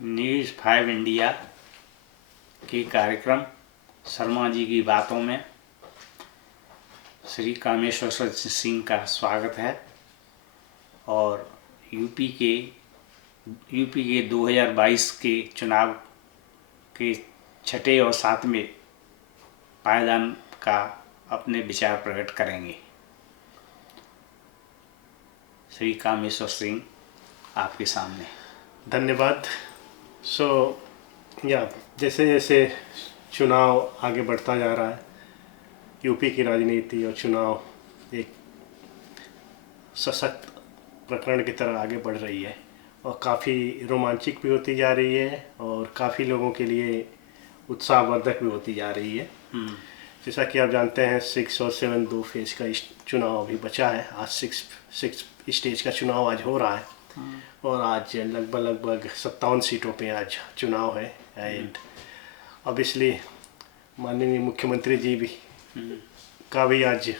News 5 India के कार्यक्रम शर्मा जी की बातों में श्री कामेश्वर सिंह का स्वागत है। और यूपी के 2022 के चुनाव के छठे और सातवें पायदान का अपने विचार प्रकट करेंगे। श्री कामेश्वर सिंह, आपके सामने। धन्यवाद। जैसे जैसे चुनाव आगे बढ़ता जा रहा है, यूपी की राजनीति और चुनाव एक सशक्त प्रकरण की तरह आगे बढ़ रही है और काफ़ी रोमांचक भी होती जा रही है और काफ़ी लोगों के लिए उत्साहवर्धक भी होती जा रही है। जैसा कि आप जानते हैं 6 और 7 2 फेज का चुनाव अभी बचा है। आज 6 स्टेज का चुनाव आज हो रहा है और आज लगभग 57 सीटों पे आज चुनाव है। एंड ऑब्वियसली माननीय मुख्यमंत्री जी भी का भी आज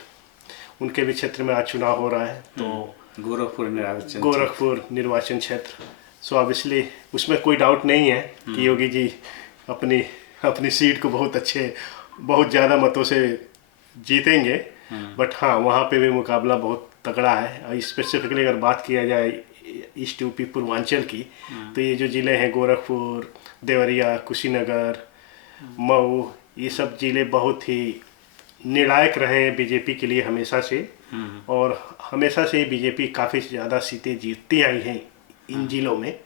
उनके भी क्षेत्र में आज चुनाव हो रहा है, तो गोरखपुर निर्वाचन क्षेत्र। सो ऑब्वियसली उसमें कोई डाउट नहीं है कि योगी जी अपनी सीट को बहुत ज़्यादा मतों से जीतेंगे। बट हाँ, वहाँ पे भी मुकाबला बहुत तगड़ा है। और स्पेसिफिकली अगर बात किया जाए ईस्ट यूपी पूर्वांचल की, तो ये जो ज़िले हैं गोरखपुर, देवरिया, कुशीनगर, मऊ, ये सब ज़िले बहुत ही निर्णायक रहे हैं बीजेपी के लिए हमेशा से। और हमेशा से बीजेपी काफ़ी ज़्यादा सीटें जीतती आई हैं इन ज़िलों में।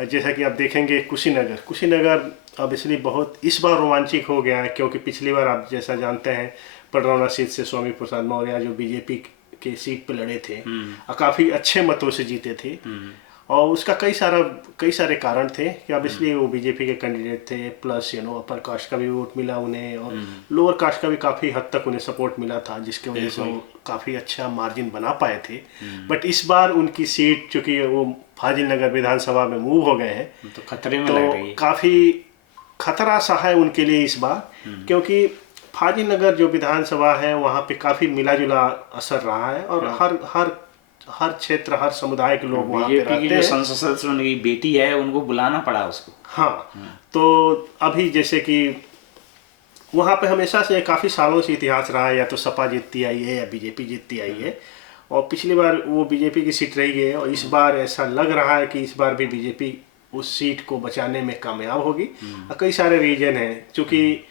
जैसा कि आप देखेंगे कुशीनगर ऑब्वियसली बहुत इस बार रोमांचक हो गया है, क्योंकि पिछली बार आप जैसा जानते हैं पडरौना सीट से स्वामी प्रसाद मौर्य जो बीजेपी के सीट पे लड़े थे और काफ़ी अच्छे मतों से जीते थे। और उसका कई सारे कारण थे कि ऑब्वियसली वो बीजेपी के कैंडिडेट थे, प्लस अपर कास्ट का भी वोट मिला उन्हें और लोअर कास्ट का भी काफ़ी हद तक उन्हें सपोर्ट मिला था, जिसके वजह से वो काफ़ी अच्छा मार्जिन बना पाए थे। बट इस बार उनकी सीट चूँकि वो फाजिलनगर विधानसभा में मूव हो गए हैं, तो खतरे में लग रही है। काफ़ी खतरा सा है उनके लिए इस बार, क्योंकि फाजिलनगर जो विधानसभा है वहाँ पे काफ़ी मिला जुला असर रहा है और हर क्षेत्र, हर समुदाय के लोग वहाँ पे रहते हैं। जो संसद सदस्य उनकी बेटी है, उनको बुलाना पड़ा उसको। हाँ, तो अभी जैसे कि वहाँ पे हमेशा से काफ़ी सालों से इतिहास रहा है, या तो सपा जीतती आई है या बीजेपी जीतती आई है। और पिछली बार वो बीजेपी की सीट रही है और इस बार ऐसा लग रहा है कि इस बार भी बीजेपी उस सीट को बचाने में कामयाब होगी। कई सारे रीजन हैं, क्योंकि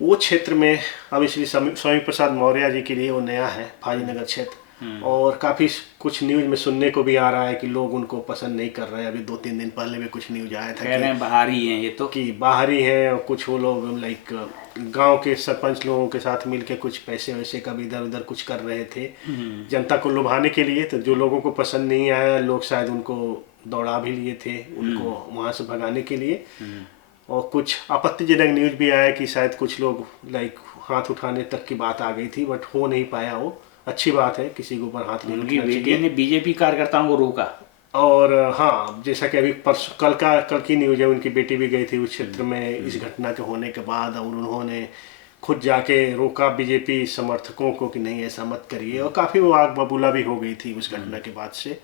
वो क्षेत्र में ऑब्वियसली स्वामी प्रसाद मौर्य जी के लिए वो नया है फाजिलनगर क्षेत्र, और काफ़ी कुछ न्यूज़ में सुनने को भी आ रहा है कि लोग उनको पसंद नहीं कर रहे हैं। अभी 2-3 दिन पहले भी कुछ न्यूज़ आया था कि बाहरी हैं, ये तो कि बाहरी हैं, और कुछ वो लोग लाइक गांव के सरपंच लोगों के साथ मिलके कुछ पैसे वैसे का भी इधर उधर कुछ कर रहे थे जनता को लुभाने के लिए। तो जो लोगों को पसंद नहीं आया, लोग शायद उनको दौड़ा भी लिए थे उनको वहाँ से भगाने के लिए। और कुछ आपत्तिजनक न्यूज़ भी आया कि शायद कुछ लोग लाइक हाथ उठाने तक की बात आ गई थी, बट हो नहीं पाया। वो अच्छी बात है, किसी के ऊपर हाथ नहीं उठाना चाहिए। बेटी ने बीजेपी कार्यकर्ताओं को रोका। और हाँ, जैसा कि अभी कल की न्यूज़ है, उनकी बेटी भी गई थी उस क्षेत्र में इस घटना के होने के बाद, और उन्होंने खुद जाके रोका बीजेपी समर्थकों को कि नहीं ऐसा मत करिए। और काफ़ी वो आग बबूला भी हो गई थी उस घटना के बाद से।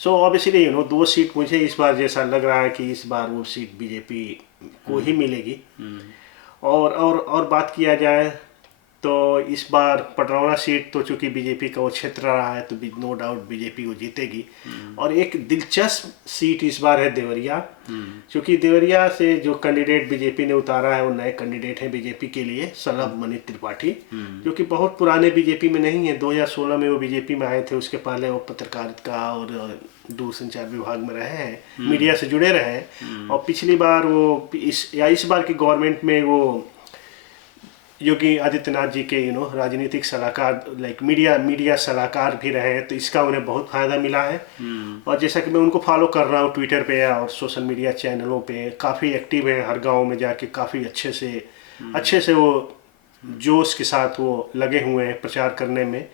सो ऑब्वियसली 2 सीट मुझे इस बार जैसा लग रहा है कि इस बार वो सीट बीजेपी को ही मिलेगी। और बात किया जाए तो इस बार पडरौना सीट तो चूंकि बीजेपी का वो क्षेत्र रहा है, तो नो डाउट बीजेपी वो जीतेगी। और एक दिलचस्प सीट इस बार है देवरिया, क्योंकि देवरिया से जो कैंडिडेट बीजेपी ने उतारा है वो नए कैंडिडेट हैं बीजेपी के लिए, सलभ मणि त्रिपाठी, जो कि बहुत पुराने बीजेपी में नहीं है। 2016 में वो बीजेपी में आए थे, उसके पहले वो पत्रकारिता और दूरसंचार विभाग में रहे हैं, मीडिया से जुड़े रहे हैं। और पिछली बार वो इस बार की गवर्नमेंट में वो योगी आदित्यनाथ जी के राजनीतिक सलाहकार लाइक मीडिया सलाहकार भी रहे हैं, तो इसका उन्हें बहुत फ़ायदा मिला है। और जैसा कि मैं उनको फॉलो कर रहा हूँ ट्विटर पे और सोशल मीडिया चैनलों पे, काफ़ी एक्टिव है, हर गांव में जाके काफ़ी अच्छे से वो जोश के साथ वो लगे हुए हैं प्रचार करने में।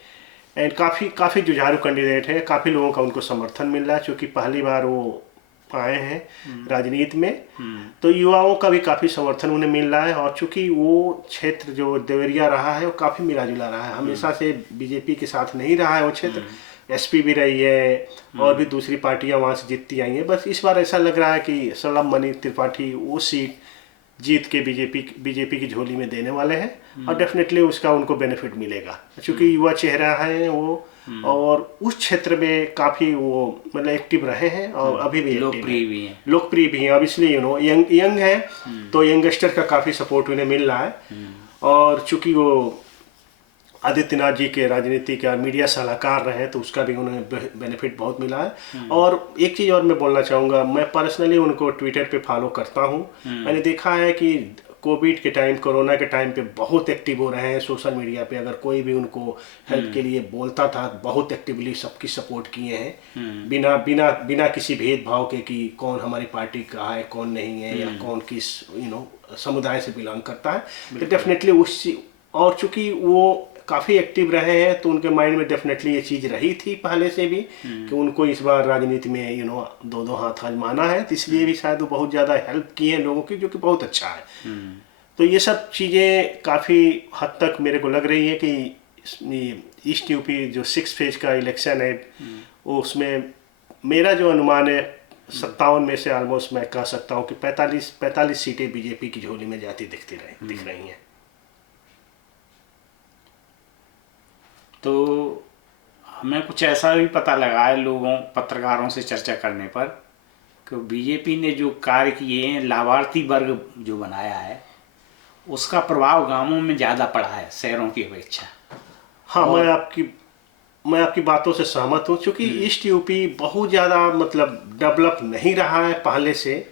एंड काफ़ी जुझारू कैंडिडेट है, काफ़ी लोगों का उनको समर्थन मिल रहा है, क्योंकि पहली बार वो आए हैं राजनीति में, तो युवाओं का भी काफ़ी समर्थन उन्हें मिल रहा है। और चूंकि वो क्षेत्र जो देवरिया रहा है वो काफ़ी मिला जुला रहा है, हमेशा से बीजेपी के साथ नहीं रहा है वो क्षेत्र, एसपी भी रही है और भी दूसरी पार्टियां वहाँ से जीतती आई हैं। बस इस बार ऐसा लग रहा है कि सलम मनी त्रिपाठी वो सीट जीत के बीजेपी की झोली में देने वाले हैं और डेफिनेटली उसका उनको बेनिफिट मिलेगा क्योंकि युवा चेहरा है वो और उस क्षेत्र में काफ़ी वो मतलब एक्टिव रहे हैं और अभी भी लोकप्रिय भी हैं। अब इसलिए यंग है तो यंगस्टर का काफ़ी सपोर्ट उन्हें मिल रहा है। और चूंकि वो आदित्यनाथ जी के राजनीति का मीडिया सलाहकार रहे तो उसका भी उन्हें बेनिफिट बहुत मिला है। और एक चीज़ और मैं बोलना चाहूँगा, मैं पर्सनली उनको ट्विटर पे फॉलो करता हूँ। मैंने देखा है कि कोविड के टाइम, कोरोना के टाइम पे बहुत एक्टिव हो रहे हैं सोशल मीडिया पे। अगर कोई भी उनको हेल्प के लिए बोलता था बहुत एक्टिवली सबकी सपोर्ट किए हैं बिना बिना बिना किसी भेदभाव के कि कौन हमारी पार्टी का है कौन नहीं है या कौन किस समुदाय से बिलोंग करता है। तो डेफिनेटली उस और चूंकि वो काफ़ी एक्टिव रहे हैं तो उनके माइंड में डेफिनेटली ये चीज़ रही थी पहले से भी कि उनको इस बार राजनीति में दो हाथ आजमाना है। तो इसलिए भी शायद वो बहुत ज़्यादा हेल्प की है लोगों की, जो कि बहुत अच्छा है। तो ये सब चीज़ें काफ़ी हद तक मेरे को लग रही है कि ईस्ट यूपी जो 6 फेज का इलेक्शन है वो उसमें मेरा जो अनुमान है 57 में से ऑलमोस्ट मैं कह सकता हूँ कि 45 सीटें बीजेपी की झोली में जाती दिख रही हैं। तो हमें कुछ ऐसा भी पता लगा है पत्रकारों से चर्चा करने पर कि बीजेपी ने जो कार्य किए हैं, लाभार्थी वर्ग जो बनाया है, उसका प्रभाव गांवों में ज़्यादा पड़ा है शहरों की अपेक्षा। हाँ, मैं आपकी बातों से सहमत हूँ क्योंकि ईस्ट यूपी बहुत ज़्यादा मतलब डेवलप नहीं रहा है पहले से।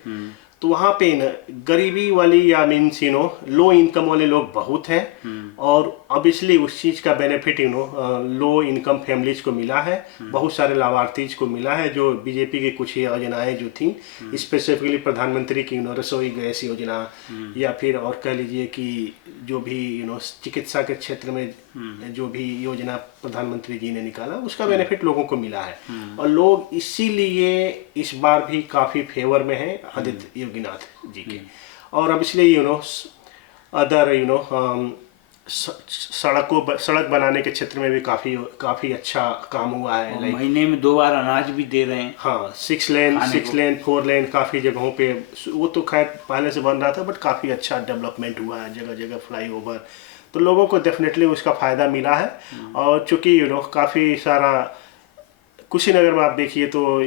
तो वहाँ पे न गरीबी वाली या मीन्स लो इनकम वाले लोग बहुत हैं और ऑब्वियसली उस चीज़ का बेनिफिट लो इनकम फैमिलीज को मिला है। बहुत सारे लाभार्थीज को मिला है जो बीजेपी की कुछ योजनाएं जो थी स्पेसिफिकली प्रधानमंत्री की रसोई गैस योजना या फिर और कह लीजिए कि जो भी चिकित्सा के क्षेत्र में जो भी योजना प्रधानमंत्री जी ने निकाला उसका बेनिफिट लोगों को मिला है। और लोग इसीलिए इस बार भी काफ़ी फेवर में है आदित्य योगीनाथ जी के। और अब इसलिए अदर सड़क बनाने के क्षेत्र में भी काफ़ी अच्छा काम हुआ है। महीने में 2 बार अनाज भी दे रहे हैं। हाँ, 6 लेन 4 लेन काफ़ी जगहों पे वो तो खैर पहले से बन रहा था बट काफ़ी अच्छा डेवलपमेंट हुआ है, जगह जगह फ्लाईओवर। तो लोगों को डेफिनेटली उसका फ़ायदा मिला है। और चूँकि काफ़ी सारा कुशीनगर में आप देखिए तो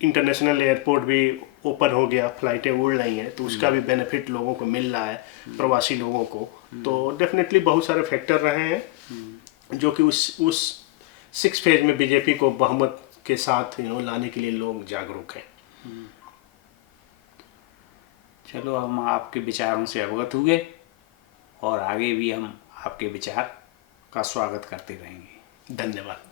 इंटरनेशनल एयरपोर्ट भी ओपन हो गया, फ्लाइटें उड़ रही हैं तो उसका भी बेनिफिट लोगों को मिल रहा है, प्रवासी लोगों को। तो डेफिनेटली बहुत सारे फैक्टर रहे हैं जो कि उस 6 फेज में बीजेपी को बहुमत के साथ लाने के लिए लोग जागरूक हैं। चलो, हम आपके विचारों से अवगत हुए और आगे भी हम आपके विचार का स्वागत करते रहेंगे। धन्यवाद।